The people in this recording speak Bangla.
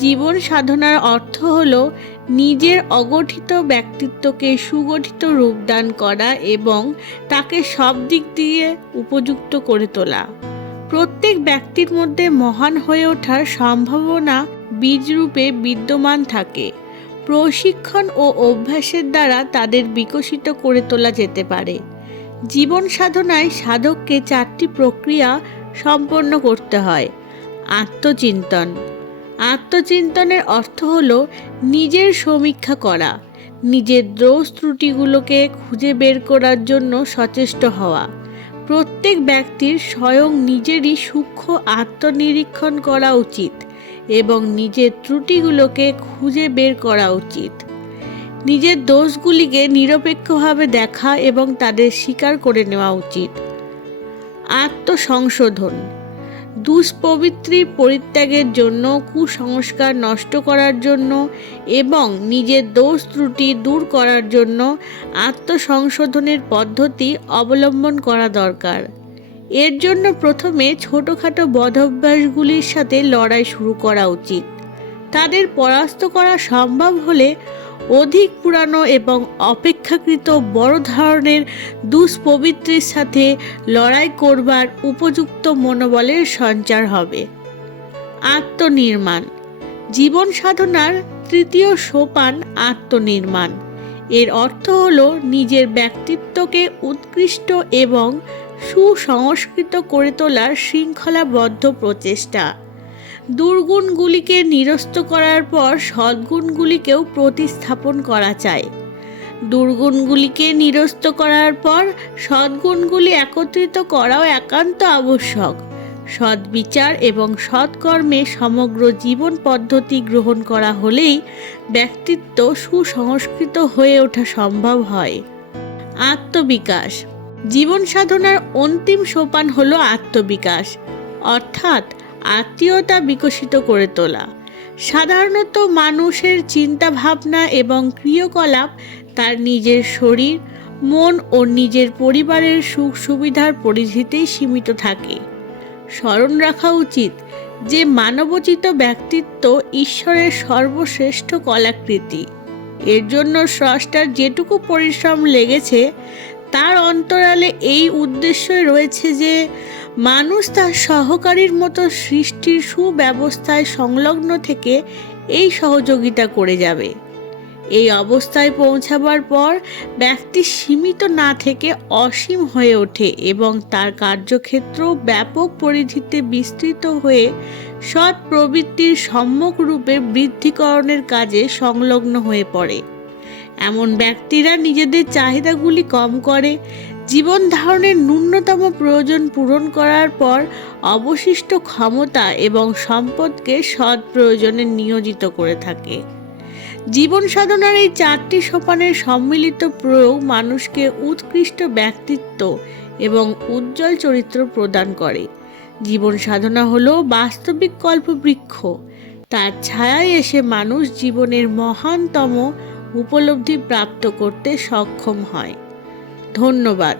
জীবন সাধনার অর্থ হল নিজের অগঠিত ব্যক্তিত্বকে সুগঠিত রূপদান করা এবং তাকে সব দিক দিয়ে উপযুক্ত করে তোলা। প্রত্যেক ব্যক্তির মধ্যে মহান হয়ে ওঠার সম্ভাবনা বীজরূপে বিদ্যমান থাকে। প্রশিক্ষণ ও অভ্যাসের দ্বারা তাদের বিকশিত করে তোলা যেতে পারে। জীবন সাধনায় সাধককে 4টি প্রক্রিয়া সম্পন্ন করতে হয়। আত্মচিন্তন। আত্মচিন্তনের অর্থ হল নিজের সমীক্ষা করা, নিজের দোষ ত্রুটিগুলোকে খুঁজে বের করার জন্য সচেষ্ট হওয়া। প্রত্যেক ব্যক্তির স্বয়ং নিজেরই সূক্ষ্ম আত্মনিরীক্ষণ করা উচিত এবং নিজের ত্রুটিগুলোকে খুঁজে বের করা উচিত। নিজের দোষগুলিকে নিরপেক্ষভাবে দেখা এবং তাদের স্বীকার করে নেওয়া উচিত। আত্মসংশোধন। দুষ্প্রবৃত্তির পরিত্যাগের জন্য, কুসংস্কার নষ্ট করার জন্য এবং নিজের দোষ ত্রুটি দূর করার জন্য আত্মসংশোধনের পদ্ধতি অবলম্বন করা দরকার। এর জন্য প্রথমে ছোটোখাটো বদঅভ্যাসগুলির সাথে লড়াই শুরু করা উচিত। তাদের পরাস্ত করা সম্ভব হলে অধিক পুরানো এবং অপেক্ষাকৃত বড় ধরনের দুষ্প্রবৃত্তির সাথে লড়াই করবার উপযুক্ত মনোবলের সঞ্চার হবে। আত্মনির্মাণ। জীবন সাধনার 3য় সোপান আত্মনির্মাণ। এর অর্থ হল নিজের ব্যক্তিত্বকে উৎকৃষ্ট এবং সুসংস্কৃত করে তোলার শৃঙ্খলাবদ্ধ প্রচেষ্টা। দুর্গুণগুলিকে নিরস্ত করার পর সদ্গুণগুলিকেও প্রতিস্থাপন করা চাই। দুর্গুণগুলিকে নিরস্ত করার পর সদ্গুণগুলি একত্রিত করাও একান্ত আবশ্যক। সদ্বিচার এবং সৎকর্মে সমগ্র জীবন পদ্ধতি গ্রহণ করা হলেই ব্যক্তিত্ব সুসংস্কৃত হয়ে ওঠা সম্ভব হয়। আত্মবিকাশ। জীবন সাধনার অন্তিম সোপান হল আত্মবিকাশ, অর্থাৎ আত্মীয়তা বিকশিত করে তোলা। সাধারণত মানুষের চিন্তা ভাবনা এবং ক্রিয়াকলাপ তার নিজের শরীর, মন ও নিজের পরিবারের সুখ সুবিধার পরিধিতেই সীমিত থাকে। স্মরণ রাখা উচিত যে মানবোচিত ব্যক্তিত্ব ঈশ্বরের সর্বশ্রেষ্ঠ কলাকৃতি। এর জন্য স্রষ্টার যেটুকু পরিশ্রম লেগেছে তার অন্তরালে এই উদ্দেশ্যই রয়েছে যে মানুষ তার সহকারীর মতো সৃষ্টির সুব্যবস্থায় সংলগ্ন থেকে এই সহযোগিতা করে যাবে। এই অবস্থায় পৌঁছাবার পর ব্যক্তি সীমিত না থেকে অসীম হয়ে ওঠে এবং তার কার্যক্ষেত্র ব্যাপক পরিধিতে বিস্তৃত হয়ে সৎ প্রবৃত্তির সম্যক রূপে বৃদ্ধিকরণের কাজে সংলগ্ন হয়ে পড়ে। এমন ব্যক্তিরা নিজেদের চাহিদাগুলি কম করে, জীবন ধারণের ন্যূনতম প্রয়োজন পূরণ করার পর অবশিষ্ট ক্ষমতা এবং সম্পদকে সৎ প্রয়োজনে নিয়োজিত করে থাকে। জীবন সাধনার এই 4টি সোপানের সম্মিলিত প্রয়োগ মানুষকে উৎকৃষ্ট ব্যক্তিত্ব এবং উজ্জ্বল চরিত্র প্রদান করে। জীবন সাধনা হলো বাস্তবিক কল্পবৃক্ষ। তার ছায়ায় এসে মানুষ জীবনের মহানতম উপলব্ধি প্রাপ্ত করতে সক্ষম হয়। ধন্যবাদ।